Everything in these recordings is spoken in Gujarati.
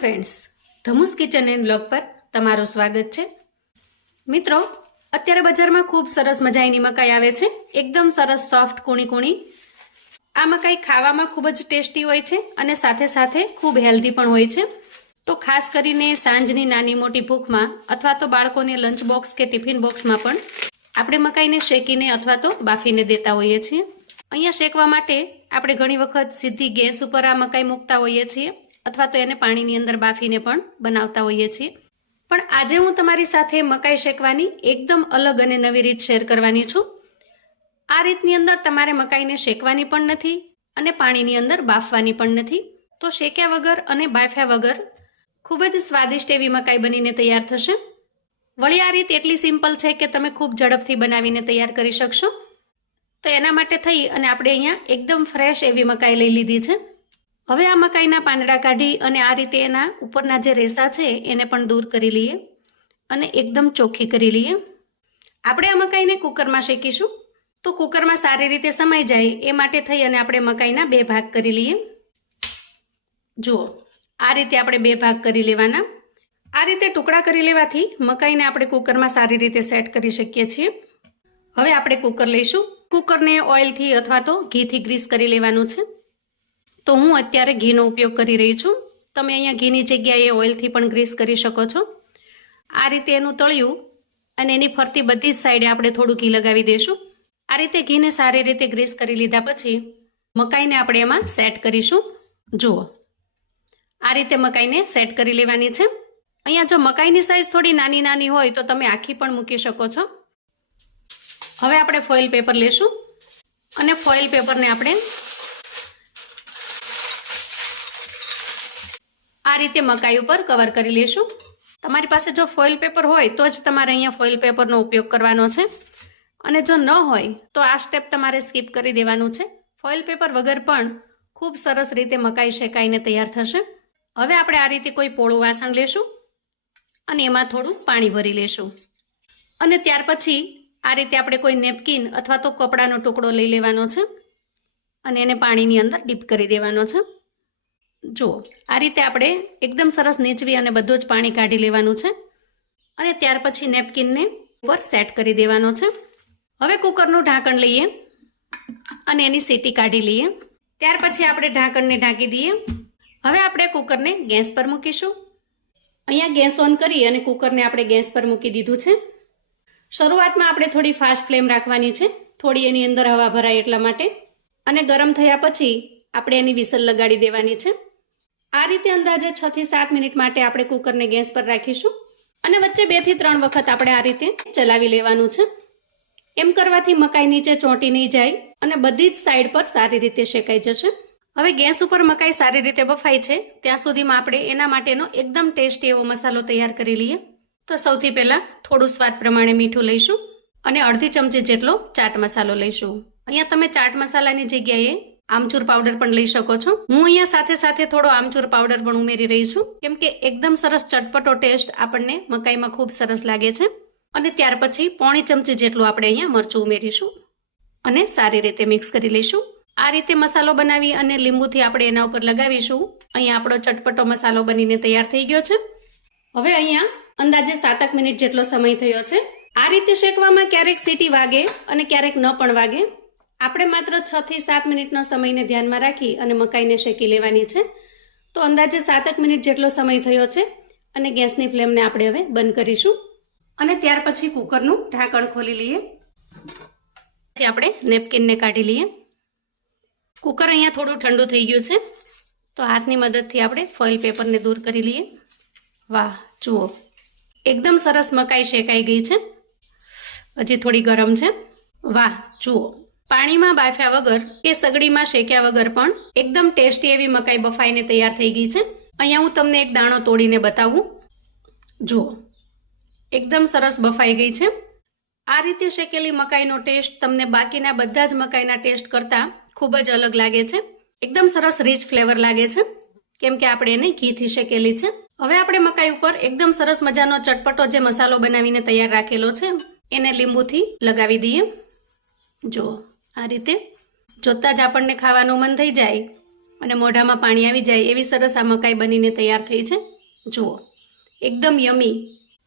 ફ્રેન્ડ્સ, ધમુસ કિચન એન્ડ બ્લોગ પર તમારું સ્વાગત છે। મિત્રો, અત્યારે બજારમાં ખૂબ સરસ મજાની મકાઈ આવે છે, એકદમ સરસ સોફ્ટ કૂણી। આ મકાઈ ખાવામાં ખૂબ જ ટેસ્ટી હોય છે અને સાથે સાથે ખૂબ હેલ્ધી પણ હોય છે। તો ખાસ કરીને સાંજની નાની મોટી ભૂખમાં અથવા તો બાળકોને લંચ બોક્સ કે ટિફિન બોક્સમાં પણ આપણે મકાઈને શેકીને અથવા તો બાફીને દેતા હોઈએ છીએ। અહીંયા શેકવા માટે આપણે ઘણી વખત સીધી ગેસ ઉપર આ મકાઈ મૂકતા હોઈએ છીએ અથવા તો એને પાણીની અંદર બાફીને પણ બનાવતા હોઈએ છીએ। પણ આજે હું તમારી સાથે મકાઈ શેકવાની એકદમ અલગ અને નવી રીત શેર કરવાની છું। આ રીતની અંદર તમારે મકાઈને શેકવાની પણ નથી અને પાણીની અંદર બાફવાની પણ નથી। તો શેક્યા વગર અને બાફ્યા વગર ખૂબ જ સ્વાદિષ્ટ એવી મકાઈ બનીને તૈયાર થશે। વળી આ રીત એટલી સિમ્પલ છે કે તમે ખૂબ ઝડપથી બનાવીને તૈયાર કરી શકશો। તો એના માટે થઈ અને આપણે અહીંયા એકદમ ફ્રેશ એવી મકાઈ લઈ લીધી છે। હવે આ મકાઈના પાંદડા કાઢી અને આ રીતે એના ઉપરના જે રેસા છે એને પણ દૂર કરી લઈએ અને એકદમ ચોખ્ખી કરી લઈએ। આપણે આ મકાઈને કુકરમાં શેકીશું, તો કુકરમાં સારી રીતે સમાઈ જાય એ માટે થઈ અને આપણે મકાઈના 2 ભાગ કરી લઈએ। જુઓ, આ રીતે આપણે 2 ભાગ કરી લેવાના। આ રીતે ટુકડા કરી લેવાથી મકાઈને આપણે કુકરમાં સારી રીતે સેટ કરી શકીએ છીએ। હવે આપણે કુકર લઈશું। કુકરને ઓઇલથી અથવા તો ઘીથી ગ્રીસ કરી લેવાનું છે। તો હું અત્યારે ઘીનો ઉપયોગ કરી રહી છું, તમે અહીંયા ઘીની જગ્યાએ ઓઇલથી પણ ગ્રીસ કરી શકો છો। આ રીતે એનું તળિયું અને એની ફરતી બધી જ સાઈડે આપણે થોડું ઘી લગાવી દઈશું। આ રીતે ઘીને સારી રીતે ગ્રીસ કરી લીધા પછી મકાઈને આપણે એમાં સેટ કરીશું। જુઓ, આ રીતે મકાઈને સેટ કરી લેવાની છે। અહીંયા જો મકાઈની સાઈઝ થોડી નાની હોય તો તમે આખી પણ મૂકી શકો છો। હવે આપણે ફોઇલ પેપર લેશું અને ફોઇલ પેપરને આપણે આ રીતે મકાઈ ઉપર કવર કરી લેશું। તમારી પાસે જો ફોઇલ પેપર હોય તો જ તમારે અહીંયા ફોઇલ પેપરનો ઉપયોગ કરવાનો છે અને જો ન હોય તો આ સ્ટેપ તમારે સ્કીપ કરી દેવાનું છે। ફોઇલ પેપર વગર પણ ખૂબ સરસ રીતે મકાઈ શેકાઈને તૈયાર થશે। હવે આપણે આ રીતે કોઈ પોળું વાસણ લેશું અને એમાં થોડું પાણી ભરી લેશું અને ત્યાર પછી આ રીતે આપણે કોઈ નેપકિન અથવા તો કપડાનો ટુકડો લઈ લેવાનો છે અને એને પાણીની અંદર ડીપ કરી દેવાનો છે। જુઓ, આ રીતે આપણે એકદમ સરસ નીચવી અને બધું જ પાણી કાઢી લેવાનું છે અને ત્યાર પછી નેપકિનને ઉપર સેટ કરી દેવાનો છે। હવે કુકરનું ઢાંકણ લઈએ અને એની સીટી કાઢી લઈએ। ત્યાર પછી આપણે ઢાંકણને ઢાંકી દઈએ। હવે આપણે કુકરને ગેસ પર મૂકીશું। અહીંયા ગેસ ઓન કરી અને કુકરને આપણે ગેસ પર મૂકી દીધું છે। શરૂઆતમાં આપણે થોડી ફાસ્ટ ફ્લેમ રાખવાની છે, થોડી એની અંદર હવા ભરાય એટલા માટે, અને ગરમ થયા પછી આપણે એની વિસલ લગાડી દેવાની છે। આ રીતે અંદાજે 6 થી 7 મિનિટ માટે આપણે કુકરને ગેસ પર રાખીશું અને વચ્ચે 2 થી 3 વખત આપણે આ રીતે ચલાવી લેવાનું છે। એમ કરવાથી મકાઈ નીચે ચોંટી નહીં જાય અને બધી જ સાઈડ પર સારી રીતે શેકાઈ જશે। હવે ગેસ ઉપર મકાઈ સારી રીતે બફાય છે ત્યાં સુધીમાં આપણે એના માટેનો એકદમ ટેસ્ટી એવો મસાલો તૈયાર કરી લઈએ। તો સૌથી પહેલાં થોડું સ્વાદ પ્રમાણે મીઠું લઈશું અને અડધી ચમચી જેટલો ચાટ મસાલો લઈશું। અહીંયા તમે ચાટ મસાલાની જગ્યાએ આમચૂર પાવડર પણ લઈ શકો છો। હું અહીંયા સાથે સાથે થોડો આમચૂર પાવડર પણ ઉમેરી રહી છું કેમ કે એકદમ સરસ ચટપટો ટેસ્ટ આપણને મકાઈમાં ખૂબ સરસ લાગે છે। અને ત્યાર પછી પોણી ચમચી જેટલું આપણે અહીંયા મરચું ઉમેરીશું અને સારી રીતે મિક્સ કરી લઈશું। આ રીતે મસાલો બનાવી અને લીંબુથી આપણે એના ઉપર લગાવીશું। અહીંયા આપણો ચટપટો મસાલો બનીને તૈયાર થઈ ગયો છે। હવે અહીંયા અંદાજે 7 મિનિટ જેટલો સમય થયો છે। આ રીતે શેકવામાં ક્યારેક સીટી વાગે અને ક્યારેક ન પણ વાગે। આપણે માત્ર 6 થી 7 મિનિટનો સમયને ધ્યાનમાં રાખી અને મકાઈને શેકી લેવાની છે। તો અંદાજે 7 મિનિટ જેટલો સમય થયો છે અને ગેસની ફ્લેમને આપણે હવે બંધ કરીશું અને ત્યાર પછી કુકરનું ઢાંકણ ખોલી લઈએ। પછી આપણે નેપકિનને કાઢી લઈએ। કુકર અહીંયા થોડું ઠંડુ થઈ ગયું છે તો હાથની મદદથી આપણે ફોઇલ પેપરને દૂર કરી લઈએ। વાહ, જુઓ, એકદમ સરસ મકાઈ શેકાઈ ગઈ છે, હજી થોડી ગરમ છે। વાહ, જુઓ, પાણીમાં બાફ્યા વગર કે સગડીમાં શેક્યા વગર પણ એકદમ ટેસ્ટી એવી મકાઈ બફાઈને તૈયાર થઈ ગઈ છે। અહીંયા હું તમને એક દાણો તોડીને બતાવું। જુઓ, એકદમ સરસ બફાઈ ગઈ છે। આ રીતે શેકેલી મકાઈનો ટેસ્ટ તમને બાકીના બધા જ મકાઈના ટેસ્ટ કરતાં ખૂબ જ અલગ લાગે છે। એકદમ સરસ રીચ ફ્લેવર લાગે છે કેમ કે આપણે એને ઘીથી શેકેલી છે। હવે આપણે મકાઈ ઉપર એકદમ સરસ મજાનો ચટપટો જે મસાલો બનાવીને તૈયાર રાખેલો છે એને લીંબુથી લગાવી દઈએ। જુઓ, આ રીતે જોતાં જ આપણને ખાવાનું મન થઈ જાય અને મોઢામાં પાણી આવી જાય એવી સરસ આ મકાઈ બનીને તૈયાર થઈ છે. જુઓ, એકદમ યમી.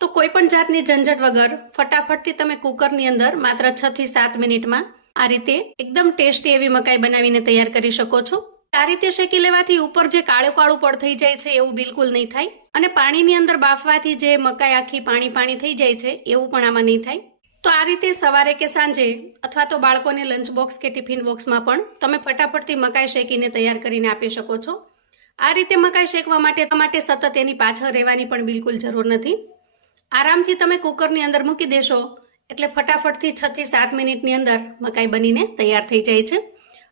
તો કોઈ પણ જાતની ઝંઝટ વગર ફટાફટથી તમે કુકરની અંદર માત્ર 6 થી 7 મિનિટમાં આ રીતે એકદમ ટેસ્ટી એવી મકાઈ બનાવીને તૈયાર કરી શકો છો. આ રીતે શેકી લેવાથી ઉપર જે કાળું કાળું પડ થઈ જાય છે એવું બિલકુલ નહીં થાય, અને પાણીની અંદર બાફવાથી જે મકાઈ આખી પાણી પાણી થઈ જાય છે એવું પણ આમાં નહીં થાય. તો આ રીતે સવારે કે સાંજે અથવા તો બાળકોને લંચ બોક્સ કે ટિફિન બોક્સમાં પણ તમે ફટાફટથી મકાઈ શેકીને તૈયાર કરીને આપી શકો છો. આ રીતે મકાઈ શેકવા માટે સતત એની પાછળ રહેવાની પણ બિલકુલ જરૂર નથી. આરામથી તમે કુકરની અંદર મૂકી દેશો એટલે ફટાફટથી 6 થી 7 મિનિટની અંદર મકાઈ બનીને તૈયાર થઈ જાય છે.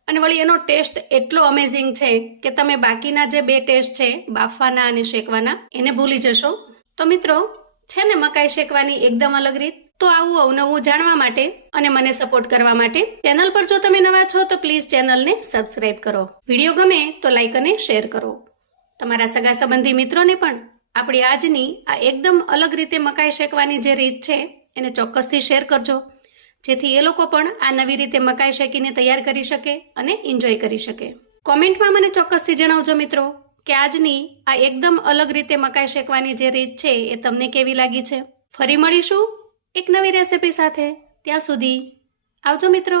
અને વળી એનો ટેસ્ટ એટલો અમેઝિંગ છે કે તમે બાકીના જે 2 ટેસ્ટ છે બાફવાના અને શેકવાના એને ભૂલી જશો. તો મિત્રો, છે ને મકાઈ શેકવાની એકદમ અલગ રીત. તો આવું અવનવું જાણવા માટે અને મને સપોર્ટ કરવા માટે ચેનલ પર જો તમે નવા છો તો પ્લીઝ ચેનલને સબસ્ક્રાઇબ કરો. વિડીયો ગમે તો લાઈક અને શેર કરો. તમારા સગા સંબંધી મિત્રોને પણ આપણી આજની આ એકદમ અલગ રીતે મકાઈ શેકવાની જે રીત છે એને ચોક્કસથી શેર કરજો, જેથી એ લોકો પણ આ નવી રીતે મકાઈ શેકીને તૈયાર કરી શકે અને એન્જોય કરી શકે. કોમેન્ટમાં મને ચોક્કસથી જણાવજો મિત્રો કે આજની આ એકદમ અલગ રીતે મકાઈ શેકવાની જે રીત છે એ તમને કેવી લાગી છે. ફરી મળીશું એક નવી રેસિપી સાથે. ત્યાં સુધી આવજો મિત્રો.